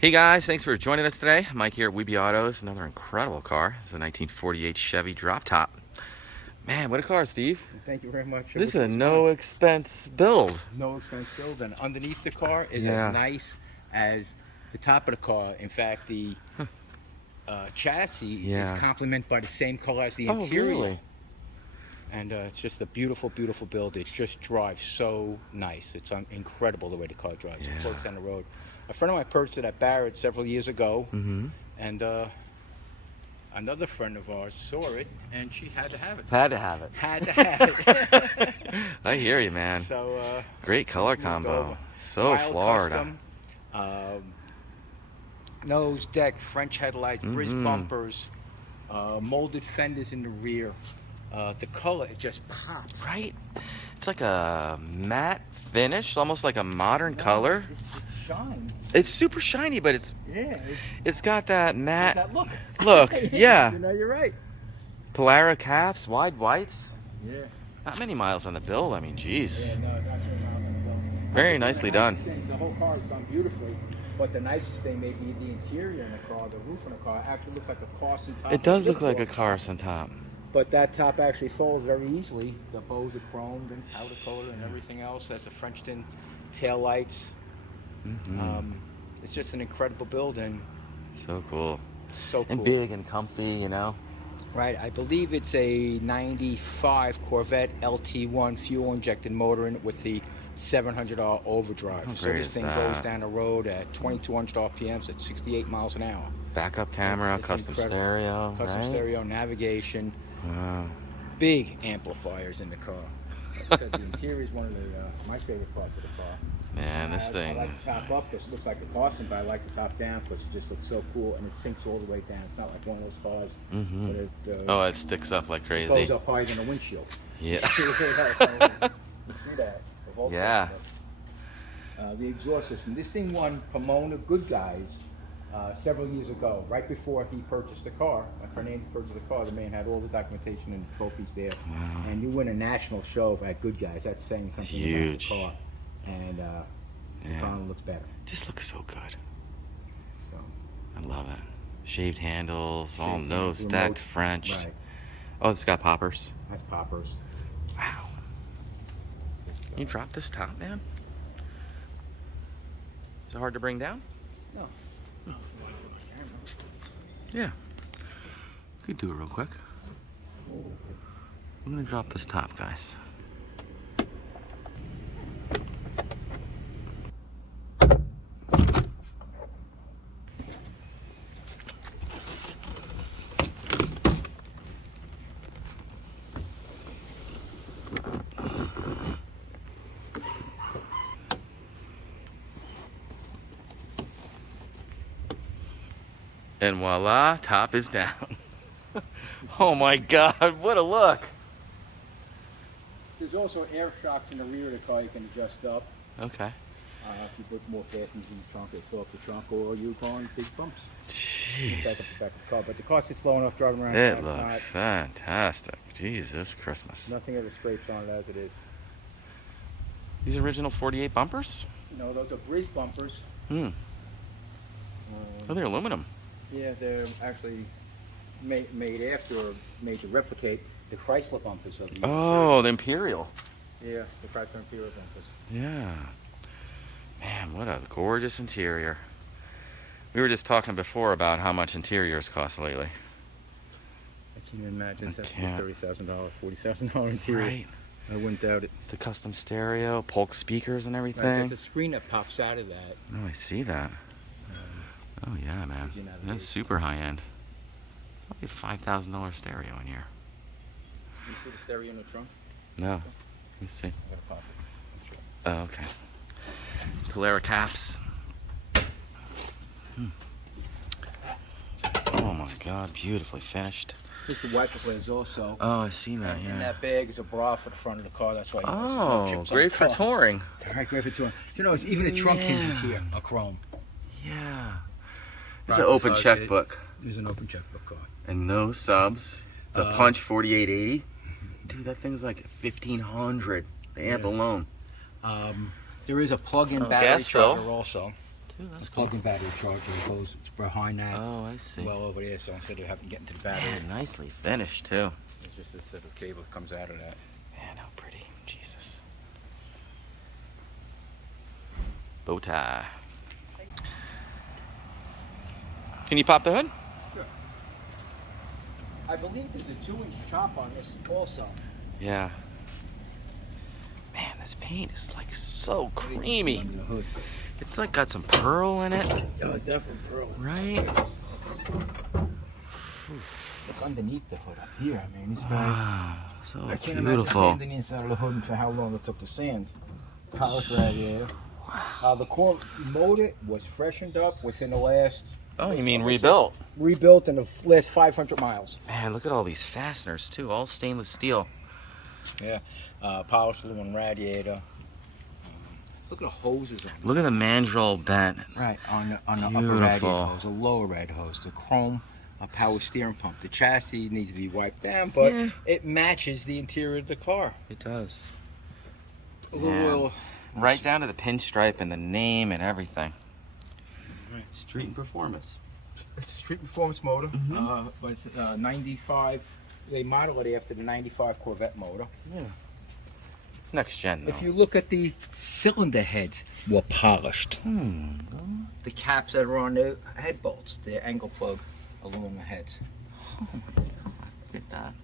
Hey guys, thanks for joining us today. Mike here at WeBe Autos. Another incredible car. It's a 1948 Chevy drop top. Man, what a car, Steve. Thank you very much. This is a no expense build. No expense build, and underneath the car is as nice as the top of the car. In fact, the chassis is complemented by the same color as the interior. Really? And it's just a beautiful, beautiful build. It just drives so nice. It's incredible the way the car drives. It floats down the road. A friend of mine purchased it at Barrett several years ago, and another friend of ours saw it, and she had to have it. Had to have it. Had to have it. I hear you, man. So great color combo. So Wild Florida. Custom, nose deck, French headlights, bridge bumpers, molded fenders in the rear. The color, it just pops. Right? It's like a matte finish, almost like a modern color. It shines. It's super shiny, but it's got that matte that look. Look, yeah. You know, you're right. Polara caps, wide whites. Yeah. Not many miles on the build. I mean, geez. Yeah, no, not too miles on the build. Very nicely done. The whole car is done beautifully, but the nicest thing may be the interior in the car, the roof on the car actually looks like a Carson top. It does look like a Carson top. But that top actually folds very easily. The bows are chromed and powder coated and everything else. That's the French tint tail lights. It's just an incredible build, and so cool. So cool. And big and comfy, you know. Right. I believe it's a 95 Corvette LT1 fuel injected motor in it with the $700 overdrive. How so great this is thing that? goes down the road at 2,200 RPMs at 68 miles an hour. Backup camera, It's custom incredible. stereo, Custom right? stereo, navigation. Wow. Big amplifiers in the car. Like I said, the interior is one of my favorite parts of the car. Man, this thing. I like the top up because it looks like a Carson, but I like the top down because it just looks so cool and it sinks all the way down. It's not like one of those cars. Oh, it sticks up like crazy. It goes up higher than a windshield. Yeah. You see that? Yeah. The exhaust system. This thing won Pomona Good Guys several years ago, right before he purchased the car. When Fernando purchased the car, the man had all the documentation and the trophies there. Wow. And you win a national show at Good Guys. That's saying something Huge. about the car. And the car looks better. Just looks so good. So, I love it. Shaved handles, all Shaved nose handles, stacked, remote. Frenched. Right. Oh, it's got poppers. That's poppers. Wow. Can you drop this top, man? Is it hard to bring down? No. Yeah. Could do it real quick. I'm gonna drop this top, guys. And voila, top is down. Oh my God, what a look. There's also air shocks in the rear of the car you can adjust up. Okay. If you put more fasteners in the trunk, they fill up the trunk, or you go on big bumps. Jeez. Back up the back of the car. But the car sits low enough driving around. It It's looks fantastic. Jesus Christmas. nothing ever scrapes on it as it is. These original 48 bumpers? No, those are bridge bumpers. Oh, they're aluminum. Yeah, they're actually made after, or made to replicate the Chrysler bumpers of the Oh, the Imperial. Yeah, the Chrysler Imperial bumpers. Yeah. Man, what a gorgeous interior. We were just talking before about how much interiors cost lately. I can't imagine that's can't. $30,000, $40,000 interior. Right. I wouldn't doubt it. The custom stereo, Polk speakers and everything. Right, there's a screen that pops out of that. Oh, I see that. Oh yeah, man. That's super high end. Probably a $5,000 stereo in here. You see the stereo in the trunk? No. Let me see. I gotta pop it. Oh, okay. Polara caps. Oh my God, beautifully finished. Here's the wiper blades also. Oh, I see that, And yeah. in that bag is a bra for the front of the car. That's why. Oh, great for touring. Right, great for touring. You know, even the trunk hinges here are chrome. Yeah. It's an open checkbook. There's an open checkbook car. And no subs. The Punch 4880. Dude, that thing's like 1,500. The amp alone. There is a plug-in battery gas fill. charger also. too. That's The cool. plug-in battery charger goes behind that. Oh, I see. Well over there, so instead of having to get into the battery, Man, nicely finished too. it's just this little cable that comes out of that. Man, how pretty. Jesus. Bow tie. Can you pop the hood? Sure. I believe there's a 2-inch chop on this also. Yeah. Man, this paint is like so creamy. On the hood. It's like got some pearl in it. Oh, it's definitely pearl. Right? Look underneath the hood up here. I mean, this guy. Wow. So I can't imagine beautiful. sanding the inside of the hood and for how long it took to sand. Polished radiator. The core motor was freshened up within the last. Oh, you mean rebuilt? Rebuilt in the last 500 miles. Man, look at all these fasteners too, all stainless steel. Yeah. Polished aluminum radiator. Look at the hoses on it. Look at the mandrel bent. Right, on the upper Beautiful. radiator hose, the lower rad hose, the chrome power steering pump. The chassis needs to be wiped down, but Yeah. it matches the interior of the car. It does. A little, Right down to the pinstripe and the name and everything. Right. Street and performance. It's a street performance motor, Mhm. but it's 95. They model it after the 95 Corvette motor. Yeah. It's next gen though. If you look at the cylinder heads, were polished. The caps that are on the head bolts, the angle plug aluminum heads. Look at that.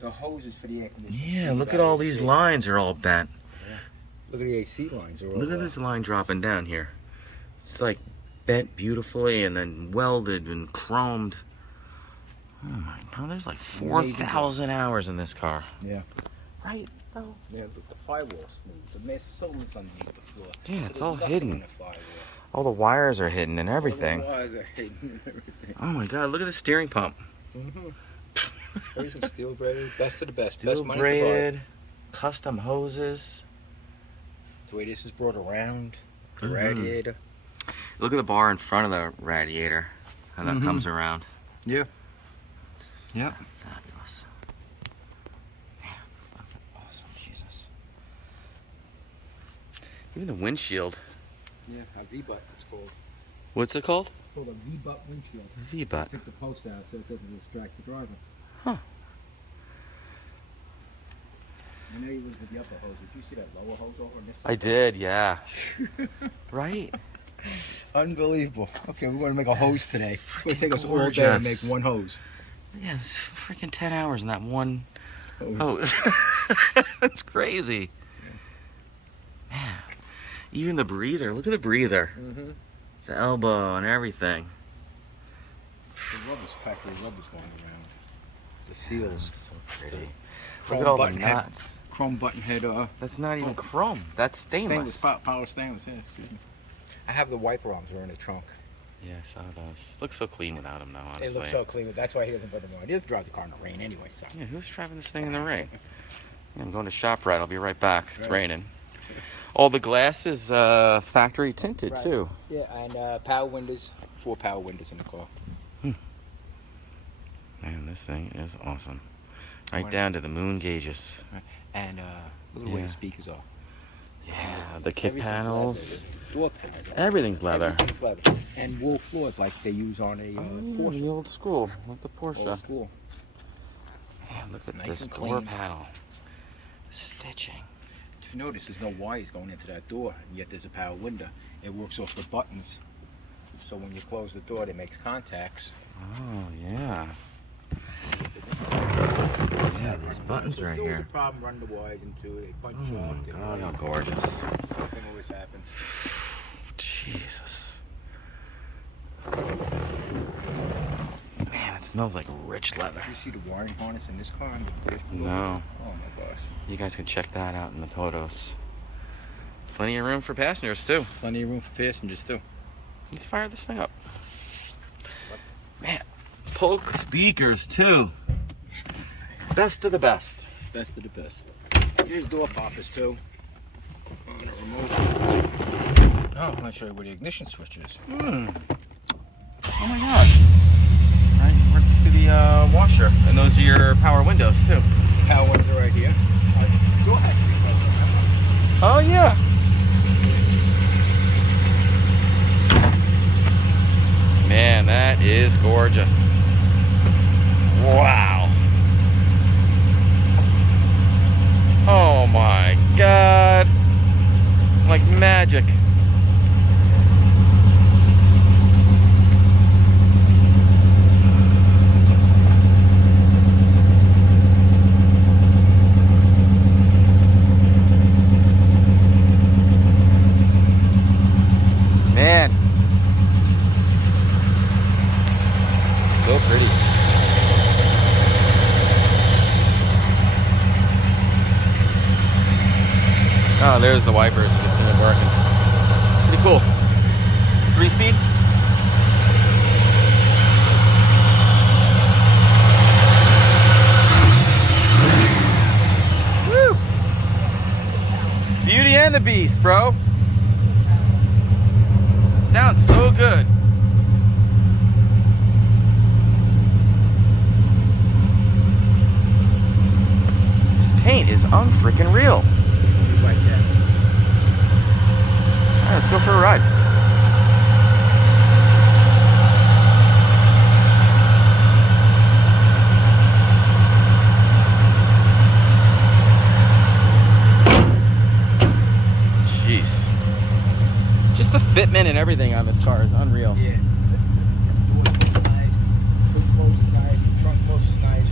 The hoses for the air conditioning. Yeah, look at all these lines are all bent. Look at the AC lines. Are all Look at this line dropping down here. It's like bent beautifully and then welded and chromed. Oh my god, there's like 4,000 hours in this car. Yeah. Right? Oh. Yeah, look, the firewall's smooth. The mass cylinder's underneath the floor. Yeah, it's There's all nothing hidden. in the firewall. All the wires are hidden and everything. All the wires are hidden and everything. Oh my god, look at the steering pump. Everything's steel braided. Best of the best. Steel Best money to braided, custom hoses. buy. The way this is brought around, the Mhm. radiator. Look at the bar in front of the radiator. How that comes around. Yeah. Yeah. Fabulous. Man, fucking awesome. Jesus. Even the windshield. Yeah, a V-butt it's called. What's it called? It's called a V-butt windshield. V-butt. Took the post out so it doesn't distract the driver. Huh. I know you was with the upper hose. Did you see that lower hose over on this I did, yeah. Right? Unbelievable. Okay, we're going to make a hose today. It's going to take us all day to make gorgeous. one hose. Yeah, it's freaking 10 hours in that one Hose. hose. That's crazy. Man. Even the breather. Look at the breather. Mm-hmm. The elbow and everything. The rubber's factory rubber's going around. The seals. So pretty. Chrome Look at all the button head. nuts. Chrome button head. That's not even chrome. That's stainless. Power stainless. Yeah, excuse me. I have the wiper arms are in the trunk. Yeah, I saw those. Looks so clean without them, though, honestly. It looks so clean. That's why he doesn't put them on. He doesn't drive the car in the rain anyway. So. Yeah, who's driving this thing in the rain? Yeah, I'm going to ShopRite. I'll be right back. It's Right. raining. All the glass is factory tinted, Right. too. Yeah, and power windows. 4 power windows in the car. Man, this thing is awesome. Right down to the moon gauges. And look at the way Yeah. the speakers are. Yeah, the kick Everything's panels. leather. Door panels. Everything's leather. Everything's leather. And wool floors like they use on a Oh, Porsche. the old school with the Porsche. Old school. Man, look at Nice this and door clean. panel. The stitching. If you notice, there's no wires going into that door, and yet there's a power window. It works off the buttons. So when you close the door, it makes contacts. Oh, yeah. Yeah, these buttons right If there was here. a problem running the wires into it, punch Oh off. my god, how gorgeous. Something always happens. Jesus. Man, it smells like rich leather. Did you see the wiring harness in this car? No. Oh my gosh. You guys can check that out in the photos. Plenty of room for passengers, too. Plenty of room for passengers too. Let's fire this thing up. Man, polka speakers, too. Best of the best. Best of the best. Here's door poppers too. On a remote. Oh, I'm gonna show you where the ignition switch is. Oh my god. Right next to the washer. And those are your power windows, too. Power windows are right here. Door has to be closed, remember? Oh, yeah. Man, that is gorgeous. Wow. Oh my God. Like magic. Man. So pretty. Oh, there's the wipers. You can see them working. Pretty cool. 3-speed. Woo! Beauty and the Beast, bro. Sounds so good. This paint is unfreaking real. Like that. All right, let's go for a ride. Jeez. Just the fitment and everything on this car is unreal. Yeah. The doors are nice. The clothes is nice. The trunk close is nice.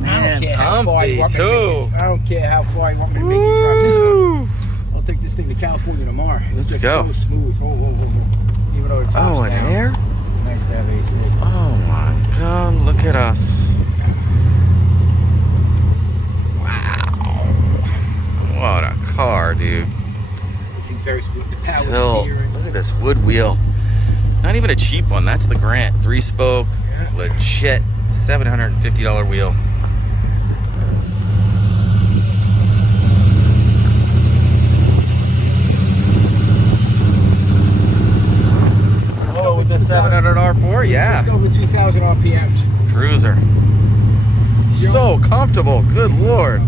I don't care how far you want me to make it. I don't care how far you want me to make it drive this one. I'll take this thing to California tomorrow. It's Let's just go. so smooth. Oh. Even though it's Oh, an air? It's nice to have AC. Oh my God, look at us. Wow. What a car, dude. It seems very smooth. The power Tilt. steering. Look at this wood wheel. Not even a cheap one. That's the Grant. 3-spoke. Yeah. Legit. $750 wheel. Oh, with the 700 R4? Yeah. Just over 2,000 RPMs. Cruiser. So comfortable. Good Lord.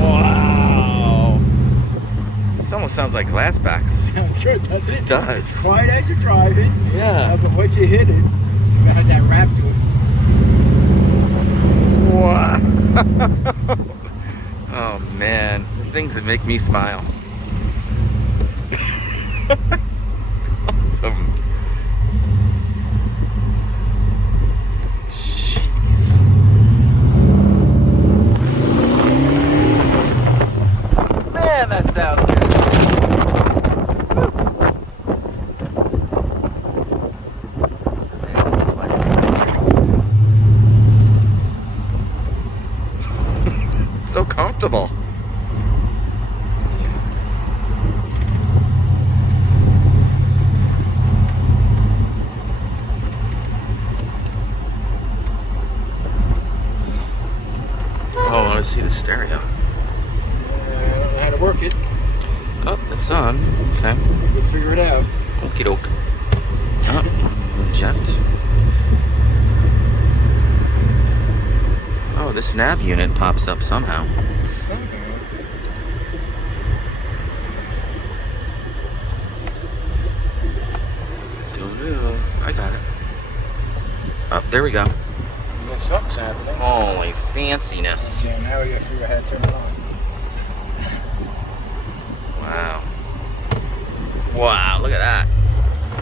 Wow. This almost sounds like glass backs. Sounds good, doesn't it? It does. Quiet as you're driving. Yeah. But once you hit it, it has that rap to it. Wow. Oh man, the things that make me smile. Awesome. Jeez. Man, that sounds good. So comfortable. Oh, I want to see the stereo. I don't know how to work it. Oh, it's on. Okay. We'll figure it out. Okie doke. Oh, eject. Oh, this nav unit pops up somehow. I got it. Oh, there we go. That sucks happening. Holy fanciness. Yeah, now we gotta figure out how to turn it on. Wow. Wow, look at that.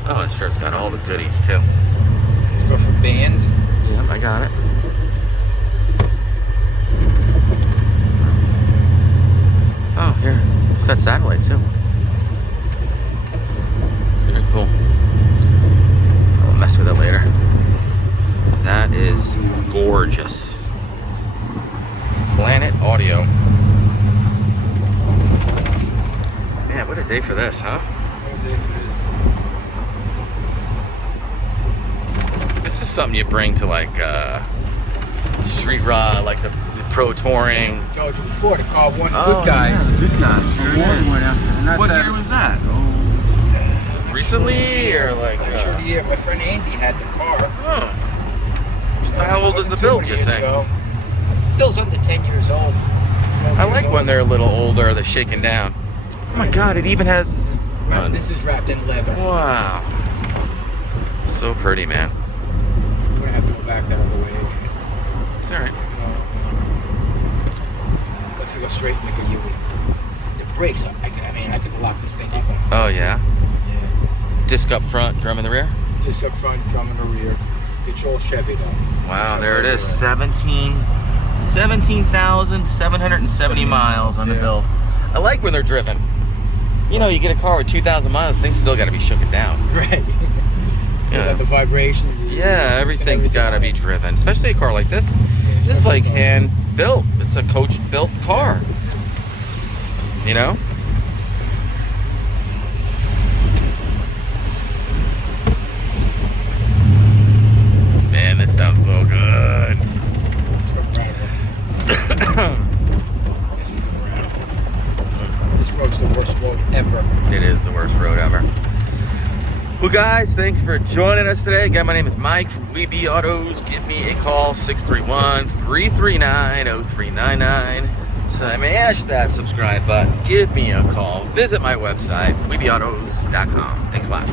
Oh, it sure it's got all the goodies too. Let's go for band. Yep, I got it. Oh, here. It's got satellite too. Very cool. I'll mess with it later. That is gorgeous. Planet Audio. Man, what a day for this, huh? This is something you bring to like street rod, like the pro touring. I told you before, the car won Oh, Good Guys. yeah, Good Guys. Sure Award did. winner. And that's What year was that? Oh, recently or like? I'm sure the year my friend Andy had the car. Oh. How old is the build, you think? Bill's under 10 years old. I like when they're a little older, they're shaken down. Oh my God, it even has... This is wrapped in leather. Wow. So pretty, man. I'm gonna have to go back that other way. It's all right. Let's go straight and make a U. The brakes, I could lock this thing up. Oh, yeah? Yeah. Disc up front, drum in the rear? Disc up front, drum in the rear. It's all Chevy though. Wow, there it is. 17,770 miles on the build. I like when they're driven. You know, you get a car with 2,000 miles, things still got to be shooken down. Right. You Yeah. got the vibration. Yeah, everything's got to be driven, especially a car like this. This is like hand built. It's a coach built car. You know? Man, this sounds so good. This road's the worst road ever. It is the worst road ever. Well, guys, thanks for joining us today. Again, my name is Mike from WeBe Autos. Give me a call, 631-339-0399. Smash that subscribe button. Give me a call. Visit my website, webeautos.com. Thanks a lot.